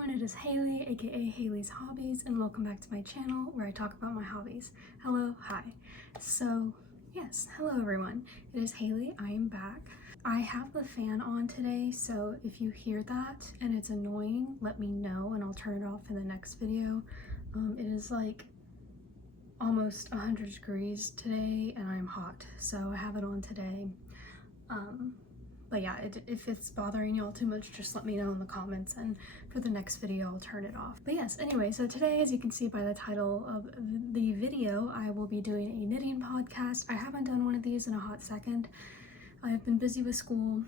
everyone, it is Hailey, aka Hailey's Hobbies, and welcome back to my channel where I talk about my hobbies. Hello, hi. So, yes, hello everyone. It is Hailey, I am back. I have the fan on today, so if you hear that and it's annoying, let me know and I'll turn it off in the next video. It is like almost 100 degrees today and I'm hot, so I have it on today. But yeah, if it's bothering y'all too much, just let me know in the comments, and for the next video I'll turn it off. But yes, anyway, so today, as you can see by the title of the video, I will be doing a knitting podcast. I haven't done one of these in a hot second. I've been busy with school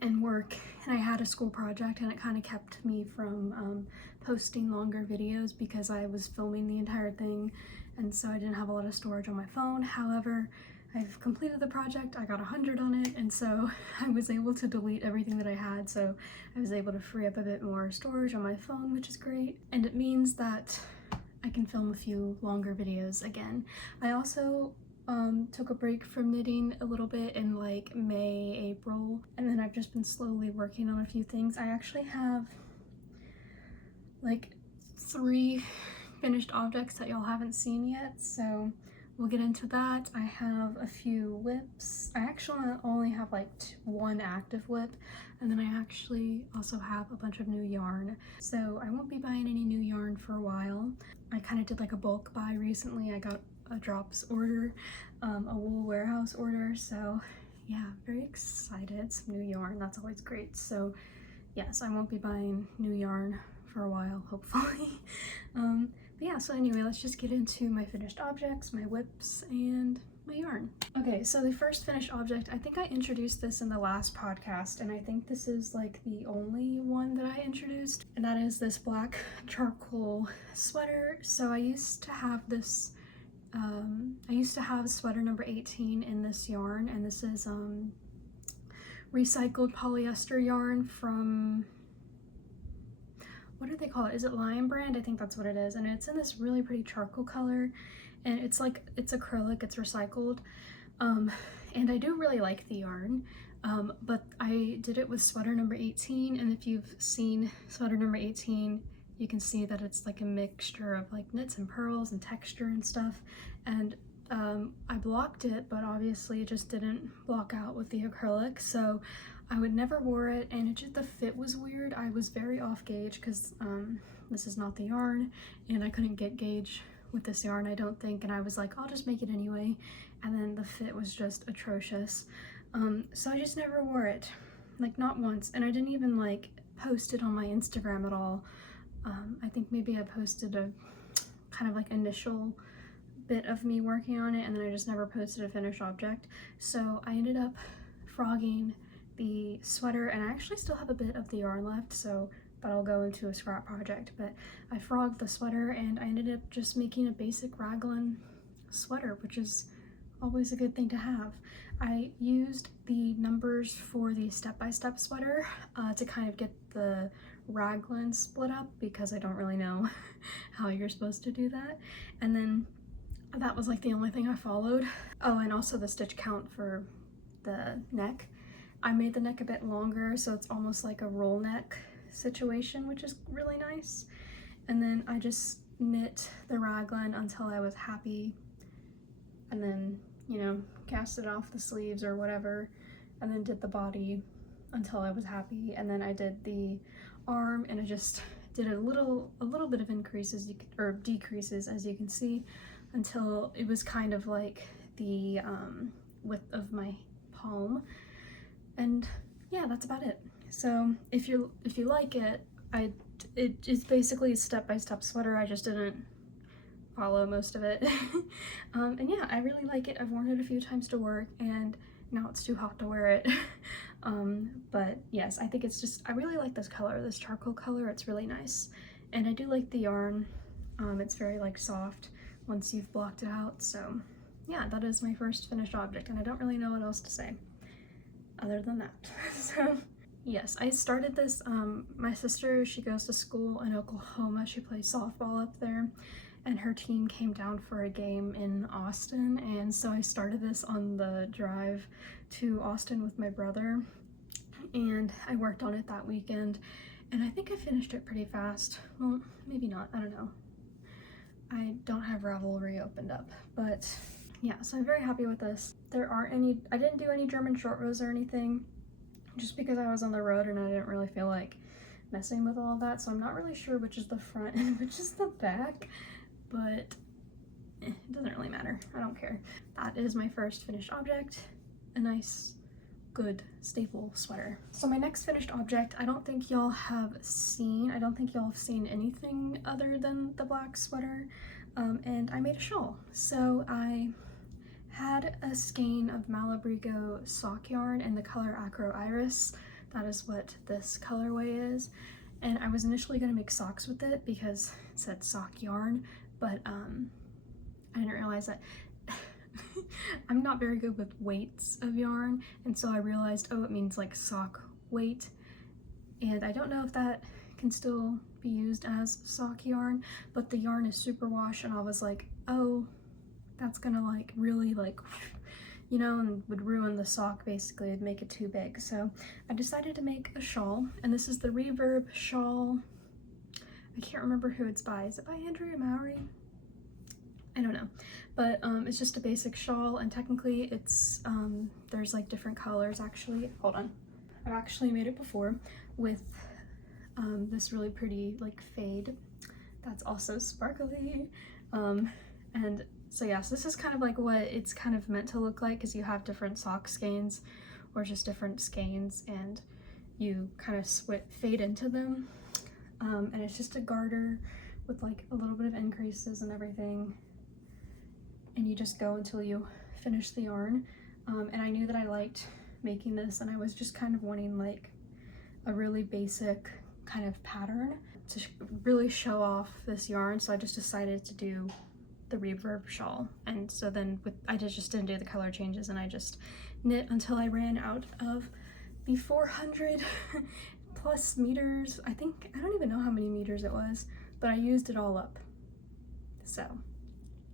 and work, and I had a school project and it kind of kept me from posting longer videos because I was filming the entire thing, and so I didn't have a lot of storage on my phone. However, I've completed the project, I got 100 on it, and so I was able to delete everything that I had, so I was able to free up a bit more storage on my phone, which is great, and it means that I can film a few longer videos again. I also took a break from knitting a little bit in like May, April, and then I've just been slowly working on a few things. I actually have like 3 finished objects that y'all haven't seen yet, so we'll get into that. I have a few whips. I actually only have like 1 active whip, and then I actually also have a bunch of new yarn. So I won't be buying any new yarn for a while. I kind of did like a bulk buy recently. I got a drops order, a wool warehouse order. So yeah, very excited. Some new yarn, that's always great. So yes, I won't be buying new yarn for a while, hopefully. But yeah, so anyway, let's just get into my finished objects, my whips, and my yarn. Okay, so the first finished object, I think I introduced this in the last podcast, and I think this is like the only one that I introduced, and that is this black charcoal sweater. So I used to have this, sweater number 18 in this yarn, and this is recycled polyester yarn from, what do they call it? Is it Lion Brand? I think that's what it is. And it's in this really pretty charcoal color, and it's acrylic, it's recycled. And I do really like the yarn, but I did it with sweater number 18, and if you've seen sweater number 18, you can see that it's like a mixture of like knits and purls and texture and stuff. And I blocked it, but obviously it just didn't block out with the acrylic, so I would never wore it, and the fit was weird. I was very off gauge because this is not the yarn, and I couldn't get gauge with this yarn, I don't think, and I was like, I'll just make it anyway, and then the fit was just atrocious. So I just never wore it, like not once, and I didn't even like post it on my Instagram at all. I think maybe I posted a kind of like initial bit of me working on it, and then I just never posted a finished object. So I ended up frogging the sweater, and I actually still have a bit of the yarn left, so that'll go into a scrap project. But I frogged the sweater, and I ended up just making a basic raglan sweater, which is always a good thing to have. I used the numbers for the step-by-step sweater to kind of get the raglan split up, because I don't really know how you're supposed to do that. And then that was like the only thing I followed. Oh, and also the stitch count for the neck. I made the neck a bit longer, so it's almost like a roll neck situation, which is really nice. And then I just knit the raglan until I was happy, and then, you know, casted off the sleeves or whatever, and then did the body until I was happy. And then I did the arm, and I just did a little bit of increases or decreases, as you can see, until it was kind of like the width of my palm. And yeah, that's about it. So if you like it, it's basically a step-by-step sweater. I just didn't follow most of it. And yeah, I really like it. I've worn it a few times to work, and now it's too hot to wear it. But yes, I think it's just, I really like this color, this charcoal color. It's really nice, and I do like the yarn. It's very like soft once you've blocked it out. So yeah, that is my first finished object, and I don't really know what else to say other than that. So yes, I started this, my sister, she goes to school in Oklahoma, she plays softball up there, and her team came down for a game in Austin, and so I started this on the drive to Austin with my brother, and I worked on it that weekend, and I think I finished it pretty fast. Well, maybe not, I don't know. I don't have Ravelry opened up, but yeah, so I'm very happy with this. There aren't any, I didn't do any German short rows or anything, just because I was on the road and I didn't really feel like messing with all of that, so I'm not really sure which is the front and which is the back, but it doesn't really matter. I don't care. That is my first finished object, a nice, good, staple sweater. So my next finished object, I don't think y'all have seen anything other than the black sweater, and I made a shawl. So I had a skein of Malabrigo Sock Yarn in the color Acro Iris. That is what this colorway is. And I was initially going to make socks with it because it said sock yarn, but I didn't realize that I'm not very good with weights of yarn, and so I realized, oh, it means like sock weight, and I don't know if that can still be used as sock yarn, but the yarn is superwash, and I was like, oh, that's gonna like really like, you know, and would ruin the sock basically, it'd make it too big. So I decided to make a shawl, and this is the Reverb Shawl. I can't remember who it's by. Is it by Andrea Mowry? I don't know, but it's just a basic shawl, and technically it's there's like different colors actually. Hold on, I've actually made it before with this really pretty like fade that's also sparkly, and so yes, this is kind of like what it's kind of meant to look like, because you have different sock skeins or just different skeins and you kind of fade into them, and it's just a garter with like a little bit of increases and everything, and you just go until you finish the yarn. And I knew that I liked making this, and I was just kind of wanting like a really basic kind of pattern to really show off this yarn, so I just decided to do the Reverb Shawl. And so then I just didn't do the color changes, and I just knit until I ran out of the 400 plus meters. I don't even know how many meters it was, but I used it all up. So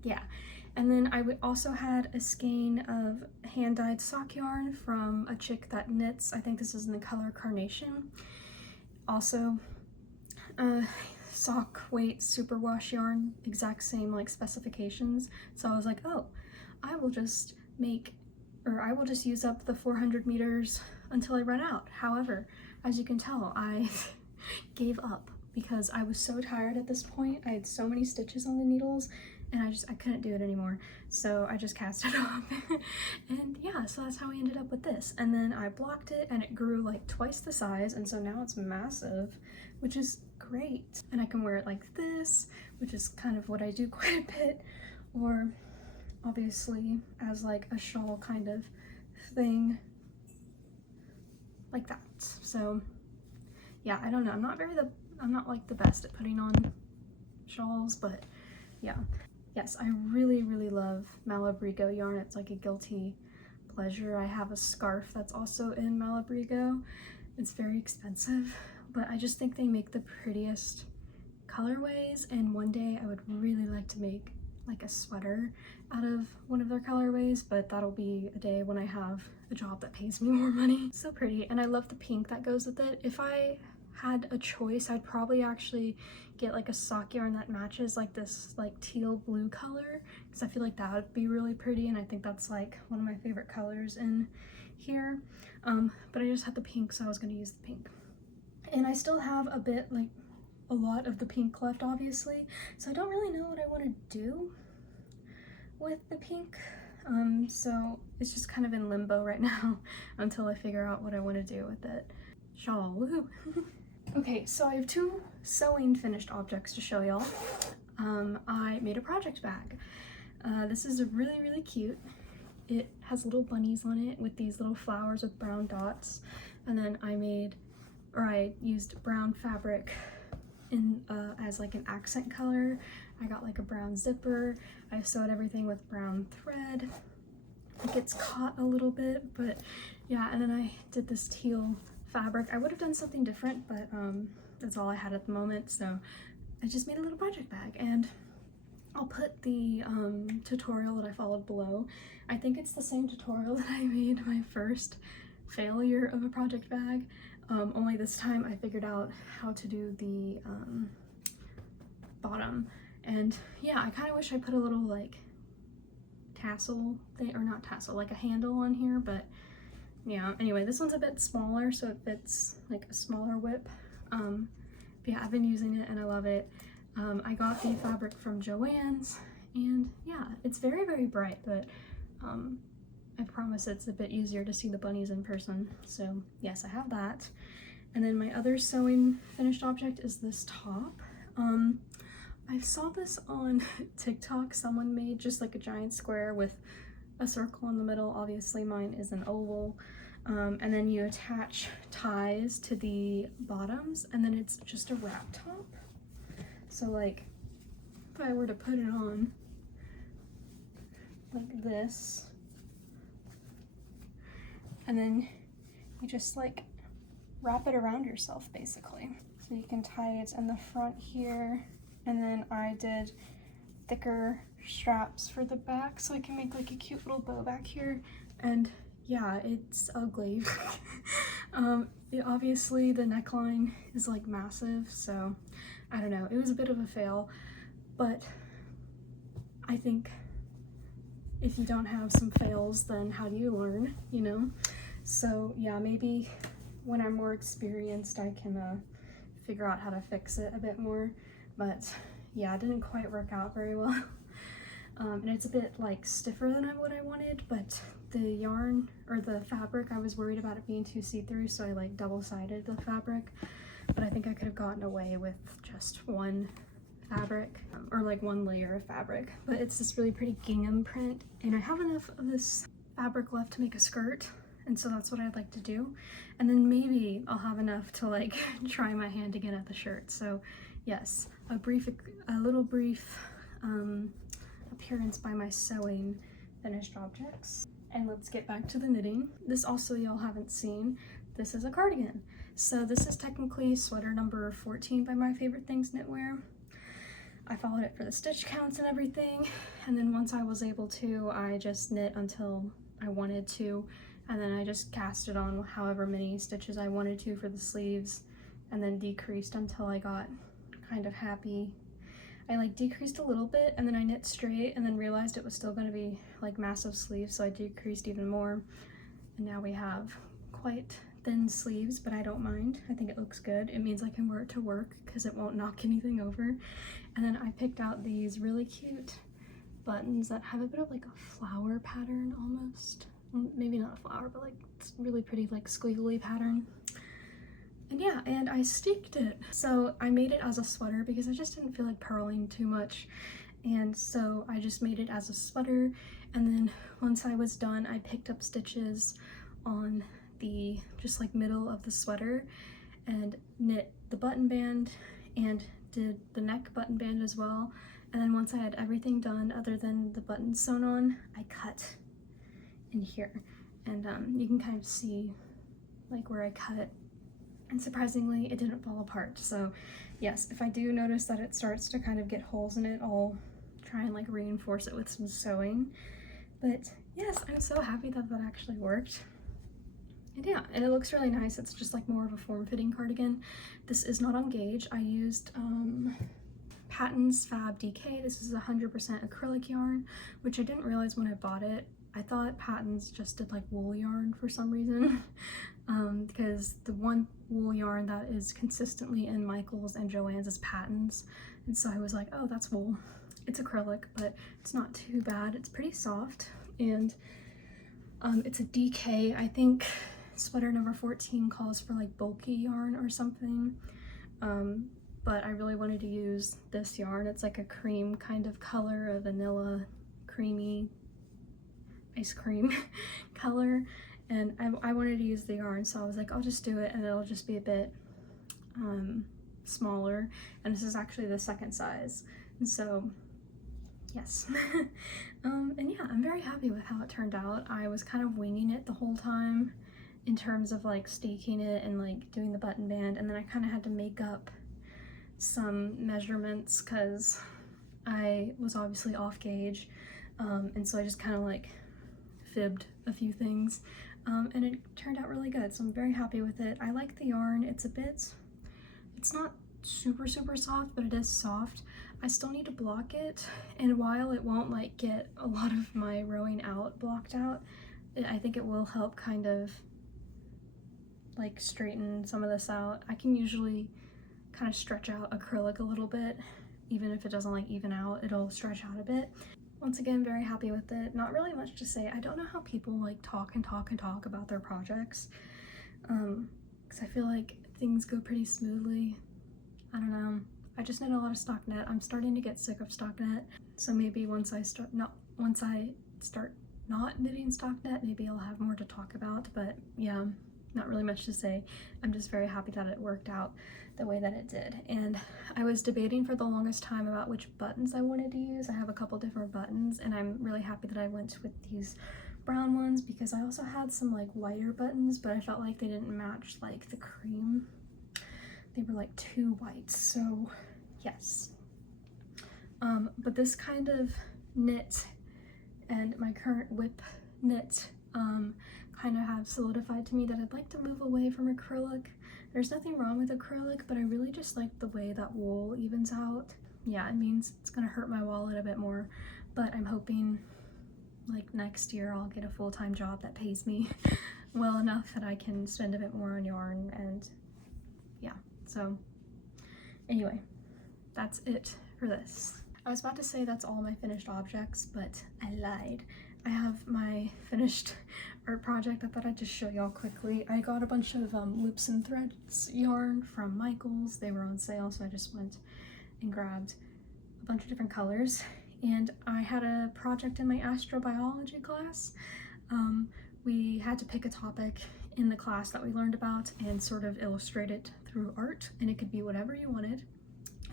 yeah. And then I also had a skein of hand-dyed sock yarn from A Chick That Knitz. I think this is in the color Carnation. Also, sock weight superwash yarn, exact same like specifications. So I was like, oh, I will just use up the 400 meters until I run out. However, as you can tell, I gave up because I was so tired at this point. I had so many stitches on the needles, and I couldn't do it anymore, so I just cast it off. And yeah, so that's how we ended up with this. And then I blocked it, and it grew like twice the size, and so now it's massive, which is great. And I can wear it like this, which is kind of what I do quite a bit, or obviously as like a shawl kind of thing, like that. So yeah, I don't know, I'm not like the best at putting on shawls, but yeah. Yes, I really, really love Malabrigo yarn. It's like a guilty pleasure. I have a scarf that's also in Malabrigo. It's very expensive, but I just think they make the prettiest colorways, and one day I would really like to make like a sweater out of one of their colorways, but that'll be a day when I have a job that pays me more money. So pretty, and I love the pink that goes with it. If I had a choice, I'd probably actually get like a sock yarn that matches like this like teal blue color, because I feel like that would be really pretty, and I think that's like one of my favorite colors in here. But I just had the pink, so I was going to use the pink, and I still have a lot of the pink left, obviously, so I don't really know what I want to do with the pink. So it's just kind of in limbo right now until I figure out what I want to do with it. Shawl, woohoo! Okay, so I have two sewing finished objects to show y'all. I made a project bag. This is really, really cute. It has little bunnies on it with these little flowers with brown dots, and then I used brown fabric as like an accent color. I got like a brown zipper. I sewed everything with brown thread. It gets caught a little bit, but yeah, and then I did this teal fabric. I would have done something different, but that's all I had at the moment, so I just made a little project bag, and I'll put the tutorial that I followed below. I think it's the same tutorial that I made my first failure of a project bag. only this time I figured out how to do the bottom. And yeah, I kind of wish I put a little like tassel thing, or not tassel, like a handle on here, but yeah, anyway, this one's a bit smaller, so it fits like a smaller whip. But yeah, I've been using it and I love it. I got the fabric from Joaans, and yeah, it's very, very bright, but I promise it's a bit easier to see the bunnies in person. So yes, I have that. And then my other sewing finished object is this top. I saw this on TikTok. Someone made just like a giant square with a circle in the middle. Obviously mine is an oval. And then you attach ties to the bottoms, and then it's just a wrap top. So like if I were to put it on like this, and then you just like wrap it around yourself basically. So you can tie it in the front here, and then I did thicker straps for the back so I can make like a cute little bow back here. And yeah, it's ugly. Obviously the neckline is like massive, so I don't know, it was a bit of a fail, but I think if you don't have some fails, then how do you learn, you know? So yeah, maybe when I'm more experienced I can figure out how to fix it a bit more, but yeah, it didn't quite work out very well. And it's a bit like stiffer than what I wanted, but the yarn or the fabric, I was worried about it being too see-through, so I like double-sided the fabric, but I think I could have gotten away with just one fabric, or like one layer of fabric. But it's this really pretty gingham print, and I have enough of this fabric left to make a skirt, and so that's what I'd like to do. And then maybe I'll have enough to like try my hand again at the shirt. So yes, a little brief appearance by my sewing finished objects. And let's get back to the knitting. This also y'all haven't seen. This is a cardigan. So this is technically sweater number 14 by My Favorite Things Knitwear. I followed it for the stitch counts and everything, and then once I was able to, I just knit until I wanted to, and then I just cast it on however many stitches I wanted to for the sleeves, and then decreased until I got kind of happy. I like decreased a little bit, and then I knit straight, and then realized it was still going to be like massive sleeves, so I decreased even more, and now we have quite thin sleeves, but I don't mind. I think it looks good. It means I can wear it to work because it won't knock anything over. And then I picked out these really cute buttons that have a bit of like a flower pattern almost. Maybe not a flower, but like it's really pretty like squiggly pattern. And yeah, and I staked it. So I made it as a sweater because I just didn't feel like purling too much. And so I just made it as a sweater. And then once I was done, I picked up stitches on the just like middle of the sweater and knit the button band and did the neck button band as well. And then once I had everything done other than the buttons sewn on, I cut in here, and you can kind of see like where I cut, and surprisingly it didn't fall apart. So yes, if I do notice that it starts to kind of get holes in it, I'll try and like reinforce it with some sewing. But yes, I'm so happy that that actually worked. And yeah, and it looks really nice. It's just like more of a form-fitting cardigan. This is not on gauge. I used Patton's Fab DK. This is 100% acrylic yarn, which I didn't realize when I bought it. I thought Patton's just did like wool yarn for some reason, because the one wool yarn that is consistently in Michael's and Joann's is Patton's, and so I was like, oh, that's wool. It's acrylic, but it's not too bad. It's pretty soft, and it's a DK. I think sweater number 14 calls for like bulky yarn or something, but I really wanted to use this yarn. It's like a cream kind of color, a vanilla creamy ice cream color, and I wanted to use the yarn, so I was like, I'll just do it and it'll just be a bit smaller, and this is actually the second size, and so yes. And yeah, I'm very happy with how it turned out. I was kind of winging it the whole time in terms of like staking it and like doing the button band, and then I kind of had to make up some measurements because I was obviously off gauge, and so I just kind of like fibbed a few things, and it turned out really good, so I'm very happy with it. I like the yarn. It's not super soft, but it is soft. I still need to block it, and while it won't like get a lot of my rowing out blocked out, I think it will help kind of like straighten some of this out. I can usually kind of stretch out acrylic a little bit, even if it doesn't like even out, it'll stretch out a bit. Once again, very happy with it. Not really much to say. I don't know how people like talk about their projects, because I feel like things go pretty smoothly. I don't know. I just knit a lot of stockinette. I'm starting to get sick of stockinette, so maybe once I start not knitting stockinette, maybe I'll have more to talk about. But yeah, not really much to say. I'm just very happy that it worked out the way that it did. And I was debating for the longest time about which buttons I wanted to use. I have a couple different buttons, and I'm really happy that I went with these brown ones, because I also had some like whiter buttons, but I felt like they didn't match like the cream. They were like too white, so yes. But this kind of knit and my current whip knit kind of have solidified to me that I'd like to move away from acrylic. There's nothing wrong with acrylic, but I really just like the way that wool evens out. Yeah, it means it's gonna hurt my wallet a bit more, but I'm hoping like next year I'll get a full-time job that pays me well enough that I can spend a bit more on yarn. And yeah, so anyway, that's it for this. I was about to say that's all my finished objects, but I lied. I have my finished art project I thought I'd just show y'all quickly. I got a bunch of loops and threads yarn from Michael's. They were on sale, so I just went and grabbed a bunch of different colors. And I had a project in my astrobiology class. We had to pick a topic in the class that we learned about and sort of illustrate it through art, and it could be whatever you wanted.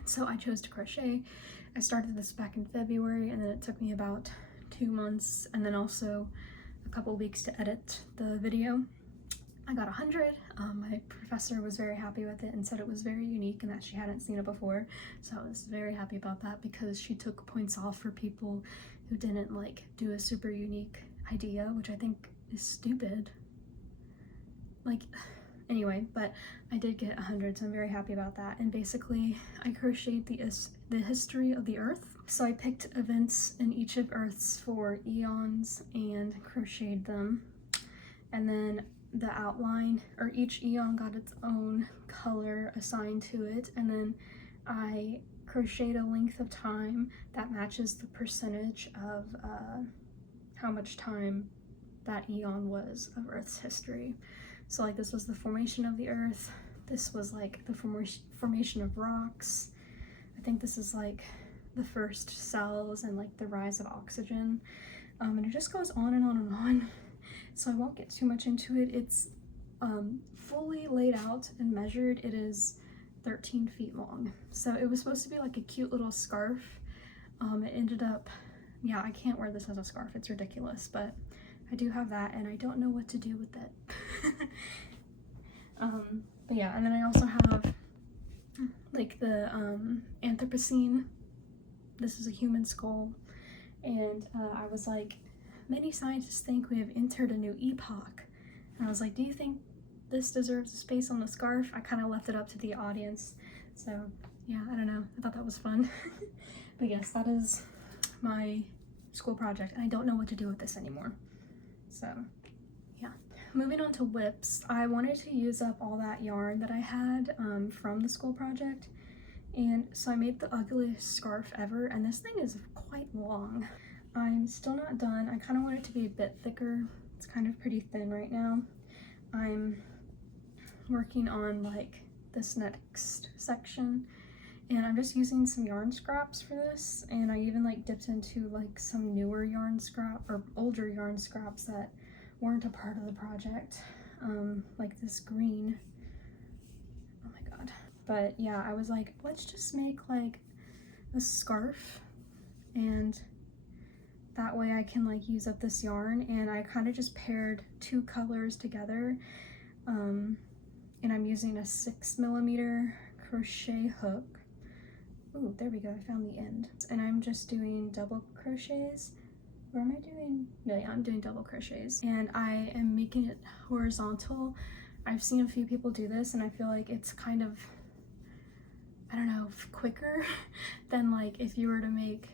So I chose to crochet. I started this back in February, and then it took me about 2 months, and then also a couple weeks to edit the video. I got 100. My professor was very happy with it and said it was very unique and that she hadn't seen it before, so I was very happy about that, because she took points off for people who didn't like do a super unique idea, which I think is stupid. Like, anyway, but I did get 100, so I'm very happy about that. And basically I crocheted the history of the earth. So I picked events in each of Earth's 4 eons and crocheted them, and then the outline, or each eon got its own color assigned to it, and then I crocheted a length of time that matches the percentage of how much time that eon was of Earth's history. So like this was the formation of the Earth, this was like the formation of rocks, I think this is like the first cells and like the rise of oxygen, and it just goes on and on and on. So I won't get too much into it. It's fully laid out and measured. It is 13 feet long. So it was supposed to be like a cute little scarf. It ended up, yeah, I can't wear this as a scarf. It's ridiculous, but I do have that and I don't know what to do with it. But yeah, and then I also have like the Anthropocene. This is a human skull, and I was like, many scientists think we have entered a new epoch. And I was like, do you think this deserves a space on the scarf? I kind of left it up to the audience. So yeah, I don't know. I thought that was fun. But yes, that is my school project, and I don't know what to do with this anymore. So yeah. Moving on to whips, I wanted to use up all that yarn that I had from the school project. And so I made the ugliest scarf ever, and this thing is quite long. I'm still not done. I kind of want it to be a bit thicker. It's kind of pretty thin right now. I'm working on like this next section, and I'm just using some yarn scraps for this, and I even like dipped into like some newer yarn scrap or older yarn scraps that weren't a part of the project, like this green. Oh my god. But yeah, I was like, let's just make like a scarf, and that way I can like use up this yarn. And I kind of just paired 2 colors together, and I'm using a 6mm crochet hook. Ooh, there we go, I found the end. And I'm just doing double crochets Or am I doing? No, yeah, I'm doing double crochets. And I am making it horizontal. I've seen a few people do this and I feel like it's kind of, I don't know, quicker than like if you were to make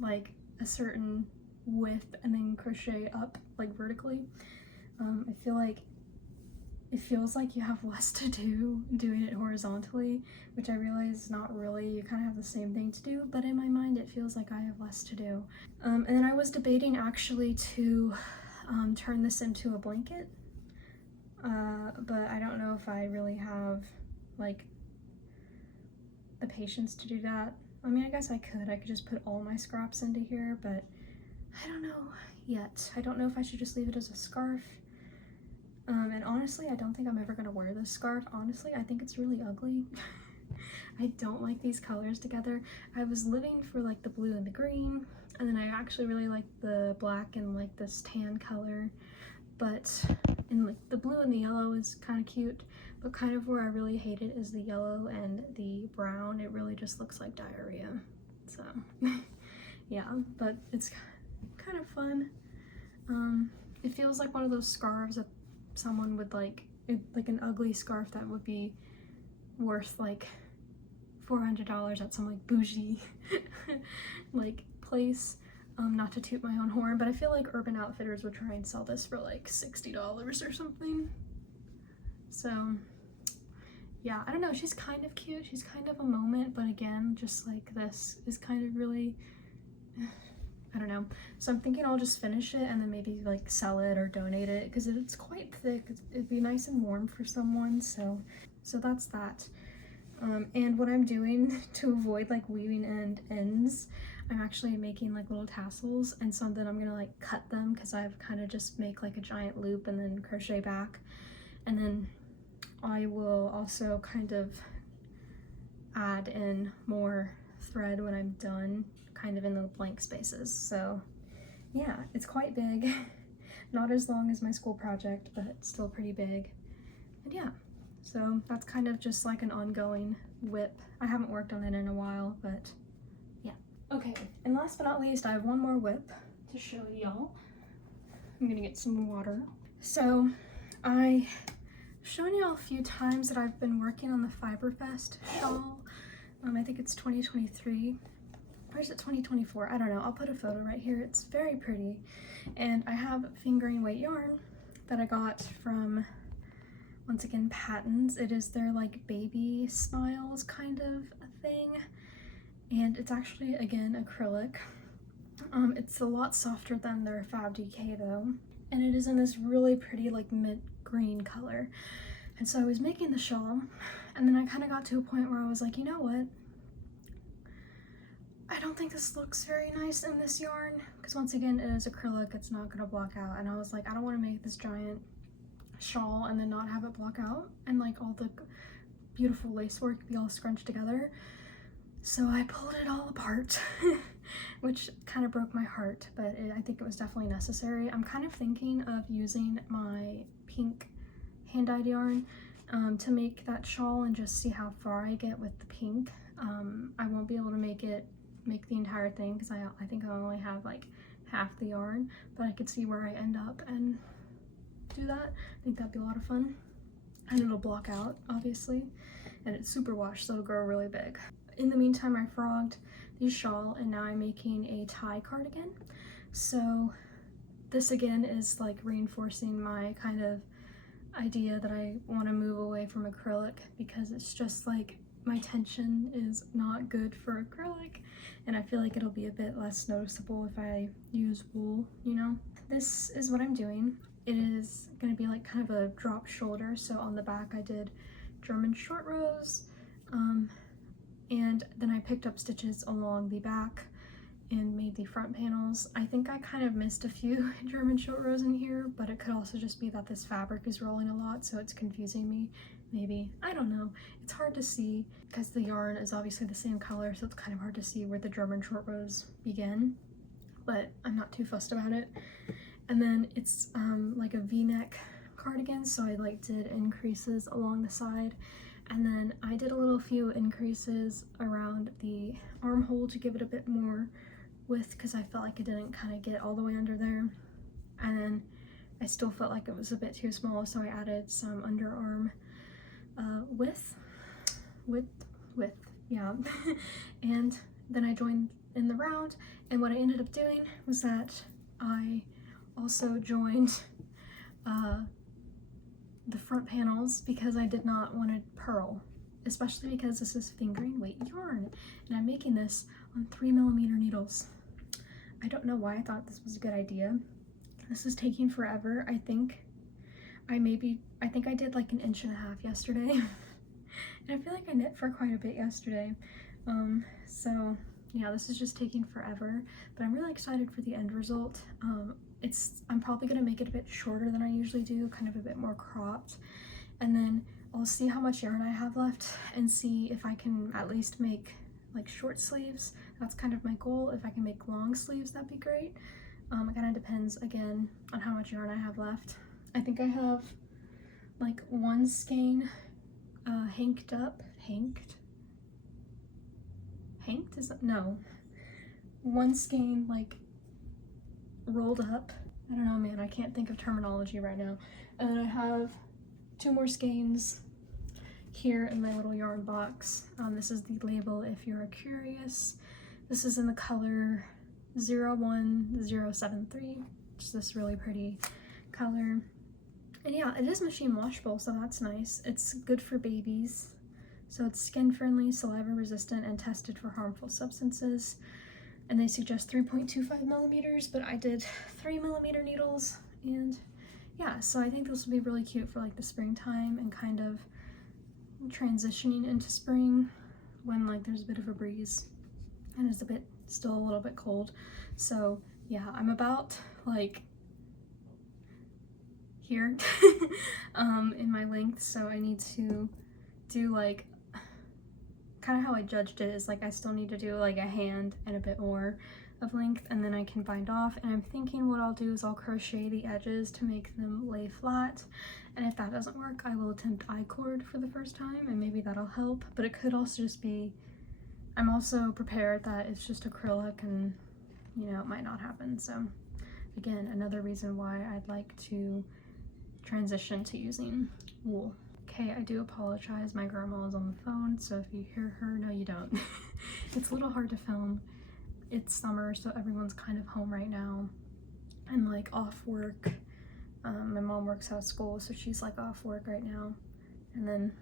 like a certain width and then crochet up like vertically. I feel like it feels like you have less to do doing it horizontally, which I realize is not really, you kind of have the same thing to do, but in my mind it feels like I have less to do. And then I was debating actually to turn this into a blanket, but I don't know if I really have like the patience to do that. I mean, I guess I could just put all my scraps into here, but I don't know yet. I don't know if I should just leave it as a scarf. And honestly, I don't think I'm ever gonna wear this scarf. Honestly, I think it's really ugly. I don't like these colors together. I was living for like the blue and the green, and then I actually really like the black and like this tan color, but and like the blue and the yellow is kind of cute, but kind of where I really hate it is the yellow and the brown. It really just looks like diarrhea. So yeah, but it's kind of fun. It feels like one of those scarves that someone would like an ugly scarf that would be worth like $400 at some like bougie like place. Not to toot my own horn, but I feel like Urban Outfitters would try and sell this for like $60 or something. So yeah, I don't know, she's kind of cute, she's kind of a moment, but again, just like this is kind of really, I don't know. So I'm thinking I'll just finish it and then maybe like sell it or donate it because it's quite thick. It'd be nice and warm for someone. So that's that. And what I'm doing to avoid like weaving ends, I'm actually making like little tassels, and so then I'm gonna like cut them because I've kind of just make like a giant loop and then crochet back, and then I will also kind of add in more thread when I'm done, kind of in the blank spaces. So yeah, it's quite big. Not as long as my school project, but still pretty big. And yeah, so that's kind of just like an ongoing whip. I haven't worked on it in a while, but yeah. Okay, and last but not least, I have one more whip to show y'all. I'm gonna get some water. So I've shown y'all a few times that I've been working on the Fiberfest shawl. I think it's 2023. Or is it 2024? I don't know. I'll put a photo right here. It's very pretty. And I have fingering weight yarn that I got from, once again, Patons. It is their like baby smiles kind of a thing. And it's actually, again, acrylic. It's a lot softer than their Fab DK though. And it is in this really pretty like mint green color. And so I was making the shawl, and then I kind of got to a point where I was like, you know what? I don't think this looks very nice in this yarn, because once again, it is acrylic, it's not gonna block out. And I was like, I don't want to make this giant shawl and then not have it block out, and like all the beautiful lace work be all scrunched together. So I pulled it all apart, which kind of broke my heart, but I think it was definitely necessary. I'm kind of thinking of using my pink hand-dyed yarn to make that shawl and just see how far I get with the pink. I won't be able to make the entire thing because I think I only have like half the yarn, but I could see where I end up and do that. I think that'd be a lot of fun, and it'll block out obviously, and it's super wash, so it'll grow really big. In the meantime, I frogged the shawl, and now I'm making a tie cardigan. So this again is like reinforcing my kind of idea that I want to move away from acrylic, because it's just like my tension is not good for acrylic, and I feel like it'll be a bit less noticeable if I use wool, you know? This is what I'm doing. It is going to be like kind of a drop shoulder, so on the back I did German short rows, and then I picked up stitches along the back and made the front panels. I think I kind of missed a few German short rows in here, but it could also just be that this fabric is rolling a lot, so it's confusing me, maybe. I don't know. It's hard to see because the yarn is obviously the same color, so it's kind of hard to see where the German short rows begin, but I'm not too fussed about it. And then it's like a V-neck cardigan, so I like did increases along the side, and then I did a few increases around the armhole to give it a bit more width because I felt like it didn't kind of get all the way under there, and then I still felt like it was a bit too small, so I added some underarm width, yeah. And then I joined in the round, and what I ended up doing was that I also joined the front panels because I did not want to purl, especially because this is fingering weight yarn, and I'm making this on 3mm needles. I don't know why I thought this was a good idea. This is taking forever. I think I did like 1.5 inches yesterday. And I feel like I knit for quite a bit yesterday. So yeah, this is just taking forever, but I'm really excited for the end result. I'm probably gonna make it a bit shorter than I usually do, kind of a bit more cropped, and then I'll see how much yarn I have left and see if I can at least make like short sleeves. That's kind of my goal. If I can make long sleeves, that'd be great. It kind of depends again on how much yarn I have left. I think I have like one skein hanked is that, no, one skein like rolled up. I don't know, man, I can't think of terminology right now. And then I have 2 more skeins here in my little yarn box. This is the label if you're curious. This is in the color 01073, just this really pretty color. And yeah, it is machine washable, so that's nice. It's good for babies. So it's skin friendly, saliva resistant, and tested for harmful substances. And they suggest 3.25mm, but I did 3mm needles. And yeah, so I think this will be really cute for like the springtime and kind of transitioning into spring when like there's a bit of a breeze and it's still a little bit cold. So yeah, I'm about like here in my length, so I need to do like kind of how I judged it is like I still need to do like a hand and a bit more of length, and then I can bind off. And I'm thinking what I'll do is I'll crochet the edges to make them lay flat, and if that doesn't work I will attempt I-cord for the first time, and maybe that'll help. But it could also just be, I'm also prepared that it's just acrylic and you know it might not happen. So again, another reason why I'd like to transition to using wool. Okay, I do apologize, my grandma is on the phone, so if you hear her, no you don't. It's a little hard to film. It's summer, so everyone's kind of home right now and like off work. My mom works out of school, so she's like off work right now, and then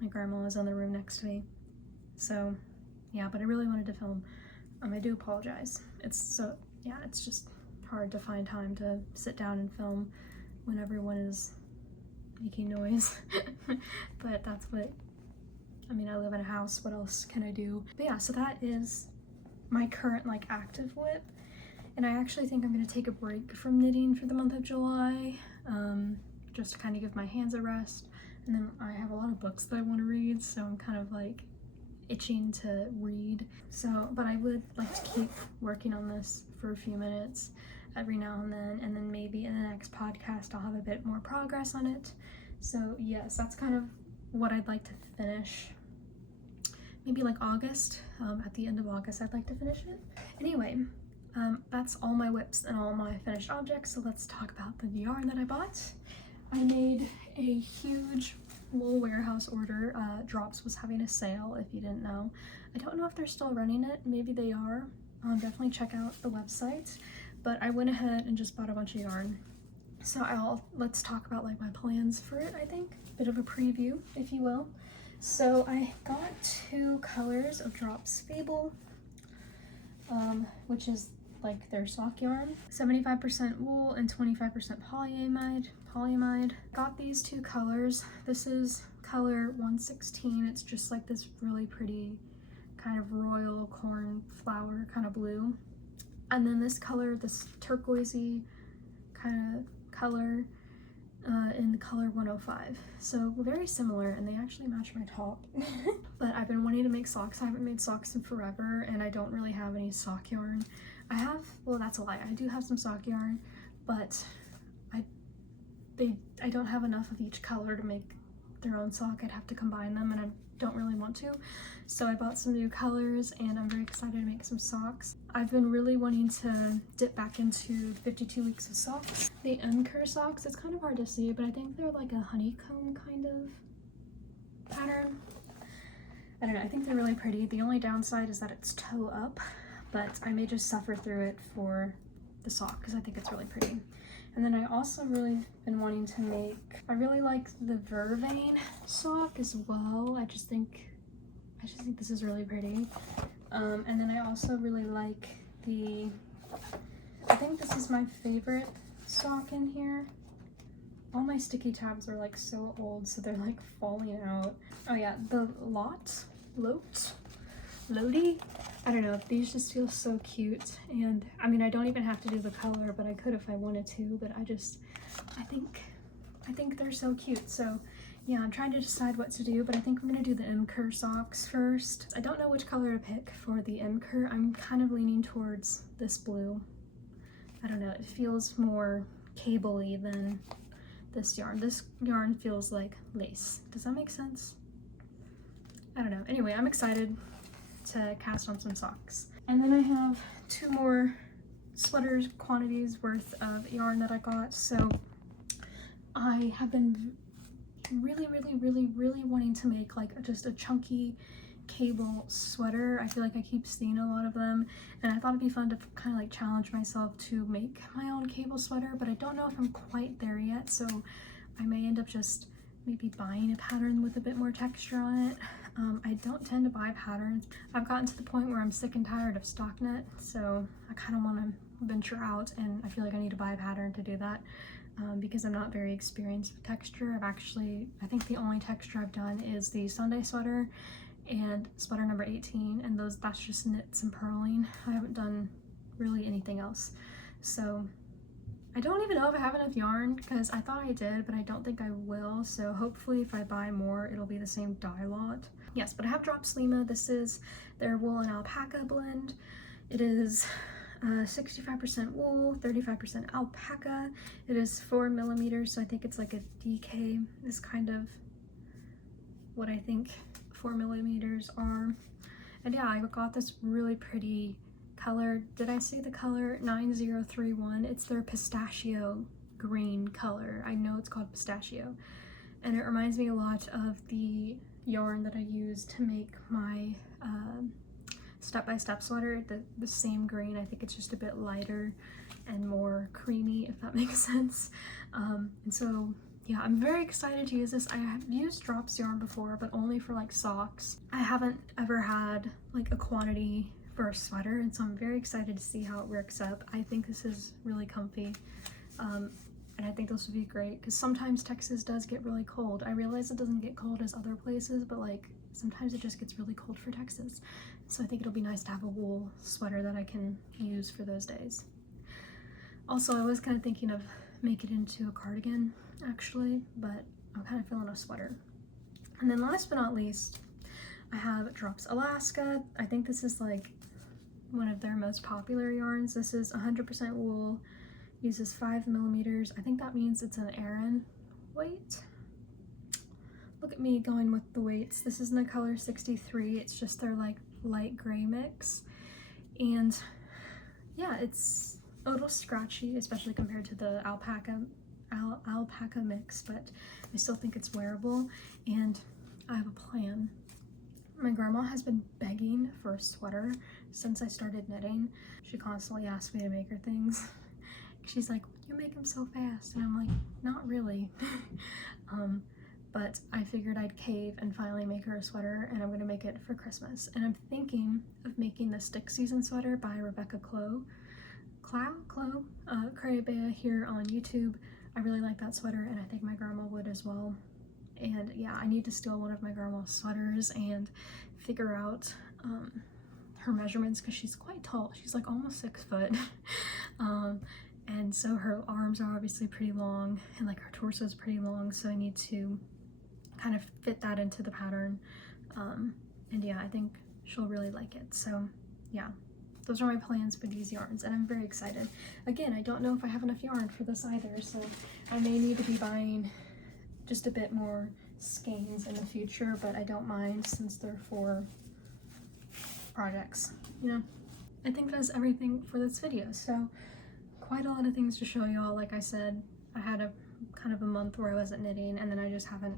my grandma is in the room next to me. So yeah, but I really wanted to film. I do apologize. It's just hard to find time to sit down and film when everyone is making noise. But that's what, I mean, I live in a house, what else can I do? But yeah, so that is my current like active WIP, and I actually think I'm going to take a break from knitting for the month of July, just to kind of give my hands a rest. And then I have a lot of books that I want to read, so I'm kind of like itching to read. So, but I would like to keep working on this for a few minutes every now and then maybe in the next podcast I'll have a bit more progress on it. So yes, that's kind of what I'd like to finish. Maybe like August, at the end of August I'd like to finish it. Anyway, that's all my WIPs and all my finished objects, so let's talk about the yarn that I bought. I made a huge wool warehouse order. Drops was having a sale, if you didn't know. I don't know if they're still running it, maybe they are. Definitely check out the website. But I went ahead and just bought a bunch of yarn. So let's talk about like my plans for it, I think. Bit of a preview, if you will. So I got 2 colors of Drops Fable, which is like their sock yarn. 75% wool and 25% polyamide. Got these 2 colors. This is color 116. It's just like this really pretty kind of royal cornflower kind of blue. And then this color, this turquoisey kind of color, in the color 105. So very similar, and they actually match my top. But I've been wanting to make socks. I haven't made socks in forever, and I don't really have any sock yarn. Well, that's a lie. I do have some sock yarn, but I don't have enough of each color to make their own sock, I'd have to combine them, and I don't really want to. So I bought some new colors, and I'm very excited to make some socks. I've been really wanting to dip back into 52 weeks of socks. The Emker socks, it's kind of hard to see, but I think they're like a honeycomb kind of pattern. I don't know, I think they're really pretty. The only downside is that it's toe up, but I may just suffer through it for the sock because I think it's really pretty. And then I also really been wanting to make, I really like the Vervain sock as well. I just think this is really pretty. And then I also really like the, I think this is my favorite sock in here. All my sticky tabs are like so old, so they're like falling out. Oh yeah, the Lodi. I don't know, these just feel so cute. And I mean, I don't even have to do the color, but I could if I wanted to, but I think they're so cute. So yeah, I'm trying to decide what to do, but I think I'm gonna do the Emker socks first. I don't know which color to pick for the Emker. I'm kind of leaning towards this blue. I don't know, it feels more cable-y than this yarn. This yarn feels like lace. Does that make sense? I don't know. Anyway, I'm excited to cast on some socks. And then I have 2 more sweaters quantities worth of yarn that I got. So I have been really wanting to make like just a chunky cable sweater. I feel like I keep seeing a lot of them, and I thought it'd be fun to kind of like challenge myself to make my own cable sweater, but I don't know if I'm quite there yet, so I may end up just maybe buying a pattern with a bit more texture on it. I don't tend to buy patterns. I've gotten to the point where I'm sick and tired of stock knit, so I kind of want to venture out, and I feel like I need to buy a pattern to do that. Because I'm not very experienced with texture. I think the only texture I've done is the Sunday sweater and sweater number 18, and that's just knits and purling. I haven't done really anything else. So I don't even know if I have enough yarn, because I thought I did, but I don't think I will. So hopefully if I buy more, it'll be the same dye lot. Yes, but I have dropped Slima. This is their wool and alpaca blend. It is 65% wool, 35% alpaca. It is 4 millimeters, so I think it's like a DK is kind of what I think 4 millimeters are. And yeah, I got this really pretty color. Did I say the color? 9031. It's their pistachio green color. I know it's called pistachio, and it reminds me a lot of the yarn that I used to make my step-by-step sweater, the same green. I think it's just a bit lighter and more creamy, if that makes sense. And so yeah, I'm very excited to use this. I have used drops yarn before, but only for like socks. I haven't ever had like a quantity for a sweater, and so I'm very excited to see how it works up. I think this is really comfy, and I think this would be great because sometimes Texas does get really cold. I realize it doesn't get cold as other places, but like sometimes it just gets really cold for Texas. So I think it'll be nice to have a wool sweater that I can use for those days. Also, I was kind of thinking of making it into a cardigan actually, but I'm kind of feeling a sweater. And then last but not least, I have Drops Alaska. I think this is like one of their most popular yarns. This is 100% wool, uses 5 millimeters. I think that means it's an Aran weight. Look at me going with the weights. This is in the color 63. It's just their like light gray mix. And yeah, it's a little scratchy, especially compared to the alpaca mix, but I still think it's wearable, and I have a plan. My grandma has been begging for a sweater since I started knitting. She constantly asks me to make her things. She's like, you make them so fast, and I'm like, not really. But I figured I'd cave and finally make her a sweater, and I'm gonna make it for Christmas. And I'm thinking of making the Stick Season sweater by Rebecca Clow, Crayabea here on YouTube. I really like that sweater, and I think my grandma would as well. And yeah, I need to steal one of my grandma's sweaters and figure out her measurements, because she's quite tall. She's like almost 6 foot. And so her arms are obviously pretty long, and like her torso is pretty long, so I need to kind of fit that into the pattern. And yeah, I think she'll really like it. So yeah, those are my plans for these yarns, and I'm very excited. Again, I don't know if I have enough yarn for this either, so I may need to be buying just a bit more skeins in the future, but I don't mind since they're for projects, you know? I think that's everything for this video. So quite a lot of things to show y'all. Like I said, I had a kind of a month where I wasn't knitting, and then I just haven't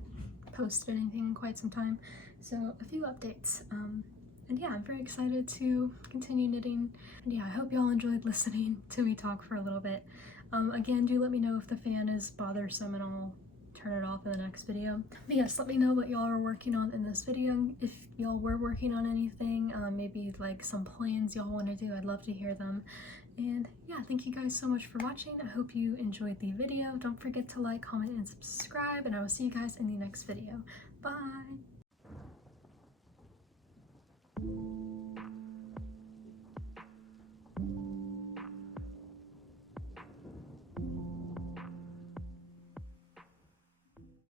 posted anything in quite some time. So a few updates. And yeah, I'm very excited to continue knitting. And yeah, I hope y'all enjoyed listening to me talk for a little bit. Again, do let me know if the fan is bothersome and I'll turn it off in the next video. But yes, let me know what y'all are working on in this video. If y'all were working on anything, maybe like some plans y'all want to do, I'd love to hear them. And yeah, thank you guys so much for watching. I hope you enjoyed the video. Don't forget to like, comment, and subscribe, and I will see you guys in the next video. Bye!